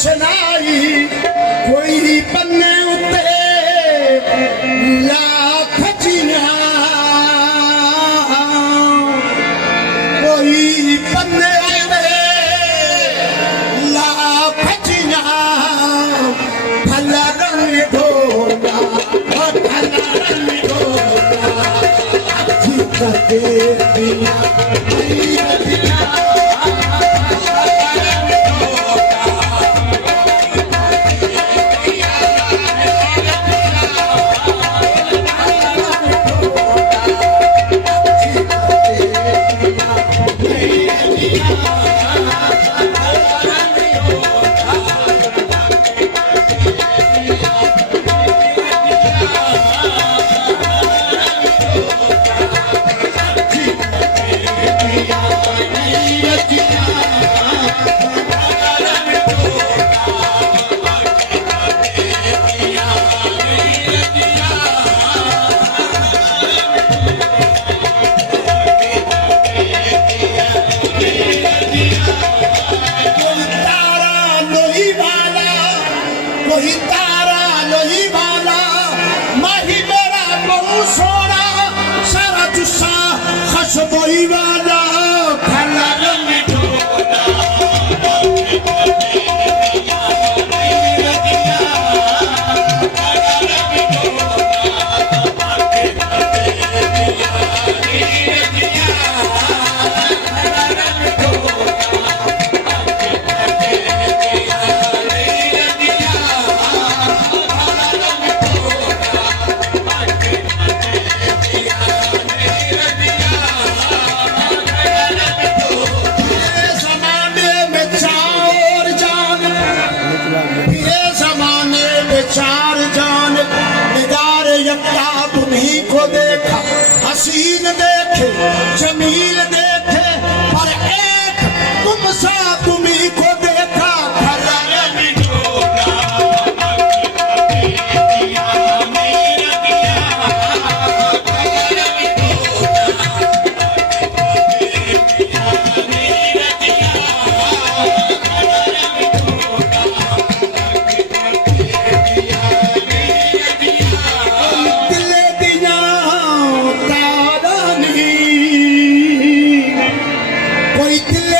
शनाई कोई पन्ने उत्ते लाख जिया कोई पन्ने लाख जिया भला रंग ढोला भला रंग ढोला करते दिया कोई तारा नहीं वाला माही मेरा बहु सोना सारा जुस्सा खशबोई वाला भला रंग चार जान निगार यक्ता तुम्ही को देखा हसीन देखे जमील देखे पर एक तुम सा तुम्ही को देखा भला रंग ढोला कोई दिल